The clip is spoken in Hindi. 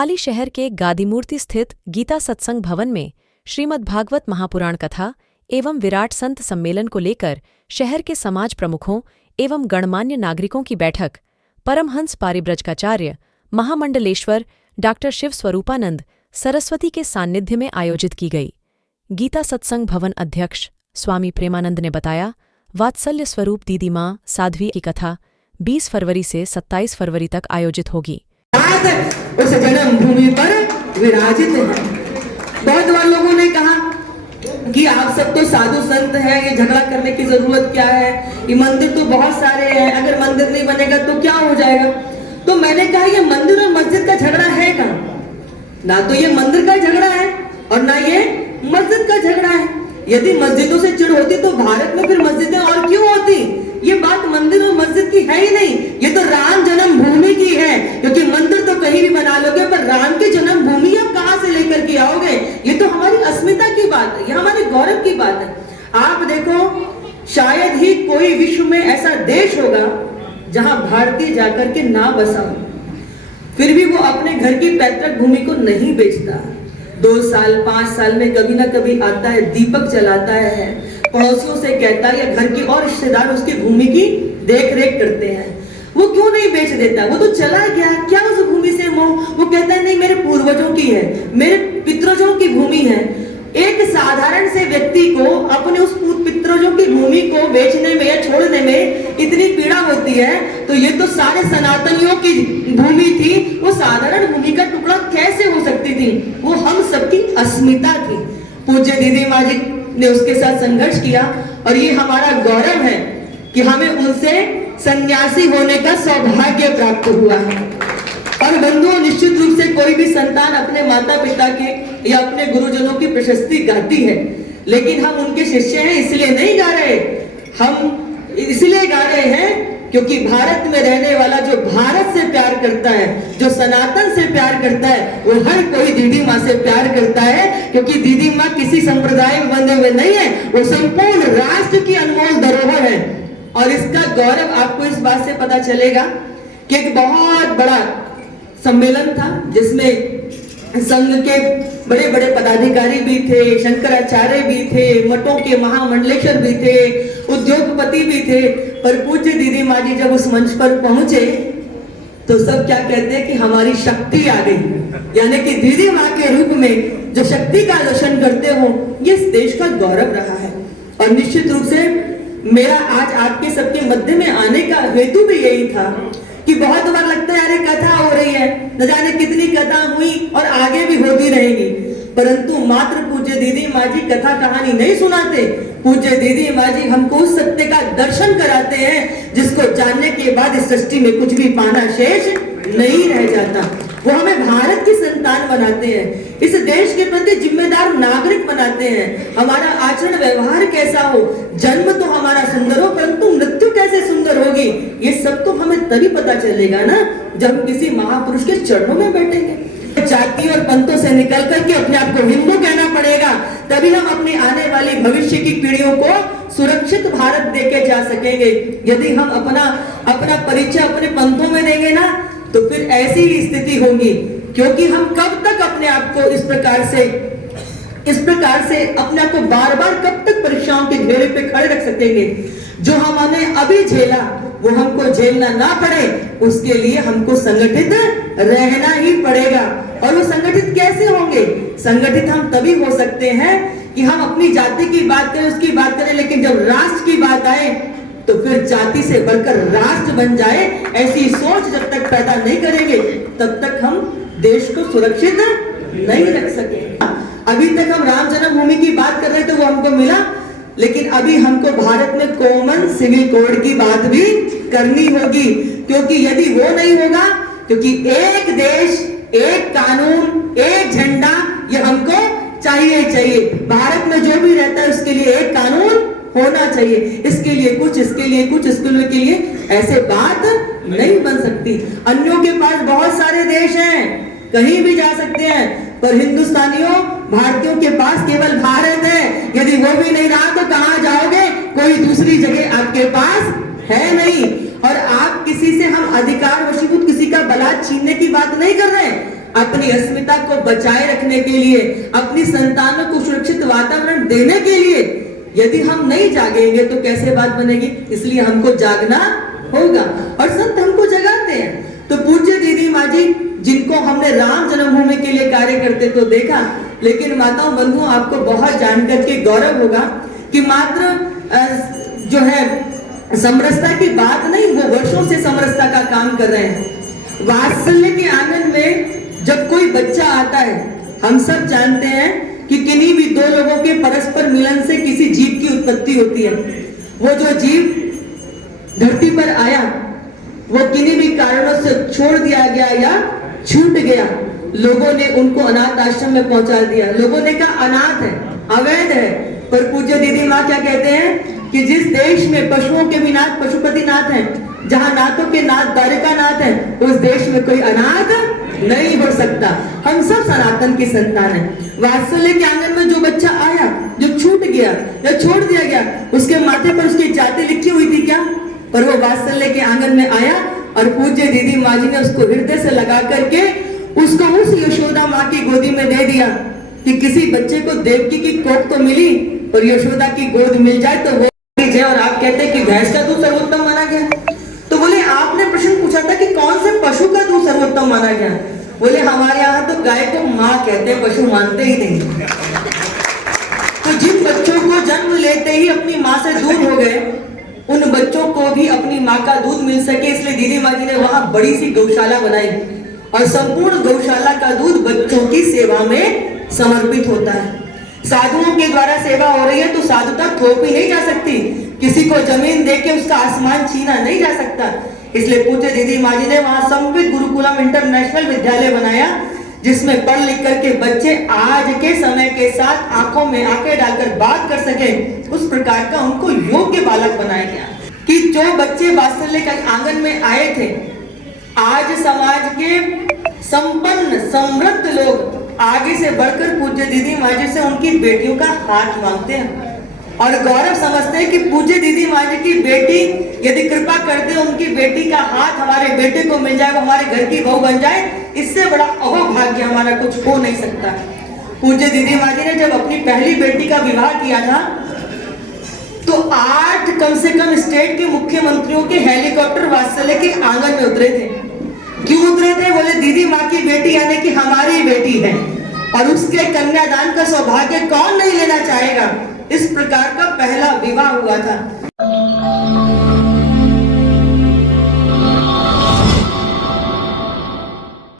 पाली शहर के गादीमूर्ति स्थित गीता सत्संग भवन में श्रीमद् भागवत महापुराण कथा एवं विराट संत सम्मेलन को लेकर शहर के समाज प्रमुखों एवं गणमान्य नागरिकों की बैठक परमहंस पारिब्रजकाचार्य महामंडलेश्वर डॉक्टर शिव स्वरूपानंद सरस्वती के सान्निध्य में आयोजित की गई। गीता सत्संग भवन अध्यक्ष स्वामी प्रेमानंद ने बताया, वात्सल्य स्वरूप दीदी माँ साध्वी की कथा 20 फरवरी से 27 फरवरी तक आयोजित होगी। उस जन्म भूमि पर विराजित है। बहुत बार लोगों ने कहा कि आप सब तो साधु संत हैं, ये झगड़ा करने की जरूरत क्या है, ये मंदिर तो बहुत सारे हैं, अगर मंदिर नहीं बनेगा तो क्या हो जाएगा। तो मैंने कहा ये मंदिर और मस्जिद का झगड़ा है कहाँ? ना तो ये मंदिर का झगड़ा है और ना ये मस्जिद का झगड़ा है। यदि मस्जिदों से चिढ़ होती तो भारत में फिर मस्जिदें और क्यों होती। ये बात मंदिर और मस्जिद की है ही नहीं, ये तो राम जन्म भूमि की है। क्योंकि मंदिर तो कहीं भी बना लोगे पर राम की जन्म भूमि आप कहां से लेकर के आओगे। ये तो हमारी अस्मिता की बात है, ये हमारे गौरव की बात है। आप देखो, शायद ही कोई विश्व में ऐसा देश होगा जहां भारतीय जाकर के ना बसा हो, फिर भी वो अपने घर की पैतृक भूमि को नहीं बेचता। 2 साल 5 साल में कभी ना कभी आता है, दीपक जलाता है, पड़ोसियों से कहता है या घर के और रिश्तेदार उसकी भूमि की देख रेख करते हैं। वो क्यों नहीं बेच देता? वो तो चला गया, क्या उस भूमि से मोह? वो कहता है नहीं, मेरे पूर्वजों की है, मेरे पितरों की भूमि है। एक साधारण से व्यक्ति को अपने उस पितरों की भूमि को बेचने में या छोड़ने में इतनी पीड़ा होती है, तो ये तो सारे सनातनियों की भूमि थी, वो साधारण भूमि का टुकड़ा कैसे हो सकती थी? वो हम सबकी अस्मिता थी। पूज्य दीदी माँ जी ने उसके साथ संघर्ष किया और ये हमारा गौरव है कि हमें उनसे सन्यासी होने का सौभाग्य प्राप्त हुआ है। और बंधुओं, निश्चित रूप से कोई भी संतान अपने माता पिता के या अपने गुरुजनों की प्रशस्ति गाती है, लेकिन हम उनके शिष्य हैं इसलिए नहीं गा रहे। हम इसलिए गा रहे हैं क्योंकि भारत में रहने वाला जो भारत से प्यार करता है, जो सनातन से प्यार करता है, वो हर कोई दीदी माँ से प्यार करता है। क्योंकि दीदी माँ किसी संप्रदाय में बंधे हुए नहीं है, वो संपूर्ण राष्ट्र की अनमोल धरोहर है। और इसका गौरव आपको इस बात से पता चलेगा कि एक बहुत बड़ा सम्मेलन था जिसमें संघ के बड़े बड़े पदाधिकारी भी थे, शंकराचार्य भी थे, मठों के महामंडलेश्वर भी थे, उद्योगपति भी थे। पर पूज्य दीदी माँ जी जब उस मंच पर पहुंचे तो सब क्या कहते हैं कि हमारी शक्ति आ गई। यानी कि दीदी माँ के रूप में जो शक्ति का दर्शन करते हो, ये इस देश का गौरव रहा है। और निश्चित रूप से मेरा आज आपके सबके मध्य में आने का हेतु भी यही था कि बहुत बार लगता है अरे कथा हो रही है, न जाने कितनी कथा हुई और आगे भी होती रहेगी, परंतु मात्र पूज्य दीदी माँ जी कथा कहानी नहीं सुनाते। पूज्य दीदी माँ जी हमको उस सत्य का दर्शन कराते हैं जिसको जानने के बाद इस सृष्टि में कुछ भी पाना शेष नहीं रह जाता। वो हमें भारत की संतान बनाते हैं, इस देश के प्रति जिम्मेदार नागरिक बनाते हैं। हमारा आचरण व्यवहार कैसा हो, जन्म तो हमारा सुंदर हो परंतु मृत्यु कैसे सुंदर होगी, ये सब तो हमें तभी पता चलेगा ना जब हम किसी महापुरुष के चरणों में बैठेंगे। जाति और पंथों से निकल करके अपने आप को हिंदू कहना पड़ेगा, तभी हम अपनी आने वाली भविष्य की पीढ़ियों को सुरक्षित भारत देके जा सकेंगे। यदि हम अपना परिचय अपने पंथों में देंगे ना तो फिर ऐसी ही स्थिति होगी। क्योंकि हम कब तक अपने आप को इस प्रकार से अपने आप को बार बार कब तक परीक्षाओं के घेरे पे खड़े रख सकेंगे। जो हमने अभी झेला वो हमको झेलना ना पड़े, उसके लिए हमको संगठित रहना ही पड़ेगा। और वो संगठित कैसे होंगे? संगठित हम तभी हो सकते हैं कि हम अपनी जाति की बात करें, उसकी बात करें, लेकिन जब राष्ट्र की बात आए तो फिर जाति से बढ़कर राष्ट्र बन जाए, ऐसी सोच जब तक पैदा नहीं करेंगे तब तक हम देश को सुरक्षित नहीं रख सकेंगे। अभी तक हम राम जन्मभूमि की बात कर रहे थे, वो हमको मिला, लेकिन अभी हमको भारत में कॉमन सिविल कोड की बात भी करनी होगी। क्योंकि यदि वो नहीं होगा, क्योंकि एक देश, एक कानून, एक झंडा, ये हमको चाहिए। भारत में जो भी रहता है उसके लिए एक कानून होना चाहिए, इसके लिए कुछ, इसके लिए कुछ, इसके लिए ऐसे बात नहीं बन सकती। अन्यों के पास बहुत सारे देश हैं, कहीं भी जा सकते हैं, पर हिंदुस्तानियों, भारतीयों के पास केवल भारत है। यदि वो भी नहीं रहा तो कहां जाओगे? कोई दूसरी जगह आपके पास है नहीं। और आप किसी से, हम अधिकार वशीभूत किसी का बलात् छीनने की बात नहीं कर रहे हैं, अपनी अस्मिता को बचाए रखने के लिए, अपनी संतानों को सुरक्षित वातावरण देने के लिए यदि हम नहीं जागेंगे तो कैसे बात बनेगी। इसलिए हमको जागना होगा और संत हमको जगाते हैं। तो पूज्य दीदी माँ जी जिनको हमने राम जन्मभूमि के लिए कार्य करते तो देखा, लेकिन माताओं बंधुओं आपको बहुत जानकर के गौरव होगा कि मात्र जो है समरसता की बात नहीं, वो वर्षों से समरसता का काम कर रहे हैं। वात्सल्य के आंगन में जब कोई बच्चा आता है, हम सब जानते हैं कि किन्हीं भी दो लोगों के परस्पर मिलन से किसी जीव की उत्पत्ति होती है। वो जो जीव धरती पर आया वो किन्हीं भी कारणों से छोड़ दिया गया या छूट गया, लोगों ने उनको अनाथ आश्रम में पहुंचा दिया। लोगों ने कहा अनाथ है, अवैध है, पर पूज्य दीदी माँ क्या कहते हैं कि जिस देश में पशुओं के भी नाथ पशुपति नाथ हैं, जहां नाथों के नाथ द्वारिका नाथ हैं, उस देश में कोई अनाथ नहीं हो सकता। हम सब सनातन की संतान हैं। वात्सल्य के आंगन में जो बच्चा आया, जो छूट गया या छोड़ दिया गया, उसके माथे पर उसकी जाति लिखी हुई थी क्या? पर वो वात्सल्य के आंगन में आया और पूज्य दीदी माँ जी ने उसको हृदय से लगा करके उसको उस यशोदा माँ की गोदी में दे दिया कि किसी बच्चे को देवकी की कोख तो मिली और यशोदा की गोद मिल जाए तो वो है। और आप कहते हैं कि भैंस का दूध सर्वोत्तम माना गया। तो बोले आपने प्रश्न पूछा था कि कौन से पशु का दूध सर्वोत्तम माना गया। बोले हमारे यहाँ तो गाय को माँ कहते हैं, पशु मानते ही नहीं। तो जिन बच्चों को जन्म लेते ही अपनी माँ से दूर हो गए, उन बच्चों को भी अपनी माँ का दूध मिल सके, इसलिए दीदी माँ जी ने वहां बड़ी सी गौशाला बनाई और संपूर्ण गौशाला का दूध बच्चों की सेवा में समर्पित होता है। साधुओं के द्वारा सेवा हो रही है तो साधुता थोपी नहीं जा सकती, किसी को जमीन देके उसका आसमान छीना नहीं जा सकता। इसलिए पूज्य दीदी माँ जी ने वहां संवित गुरुकुलम इंटरनेशनल विद्यालय बनाया, जिसमें पढ़ लिख करके बच्चे आज के समय के साथ आंखों में आंखें डालकर बात कर सके, उस प्रकार का उनको योग्य बालक बनाया गया। कि जो बच्चे वात्सल्य के आंगन में आए थे, आज समाज के संपन्न समृद्ध लोग आगे से बढ़कर पूज्य दीदी माँ जी से उनकी बेटियों का हाथ मांगते हैं और गौरव समझते हैं कि पूज्य दीदी माँ जी की बेटी यदि कृपा कर दे, उनकी बेटी का हाथ हमारे बेटे को मिल जाए, वो हमारे घर की बहू बन जाए, इससे बड़ा अहोभाग्य हमारा कुछ हो नहीं सकता। पूज्य दीदी माँ जी ने जब अपनी पहली बेटी का विवाह किया था तो 8 कम से कम स्टेट के मुख्यमंत्रियों के हेलीकॉप्टर वात्सल्य के आंगन में उतरे थे। क्यों उतरे थे? बोले दीदी माँ की बेटी यानी कि हमारी बेटी है और उसके कन्यादान का सौभाग्य कौन नहीं लेना चाहेगा। इस प्रकार का पहला विवाह हुआ था।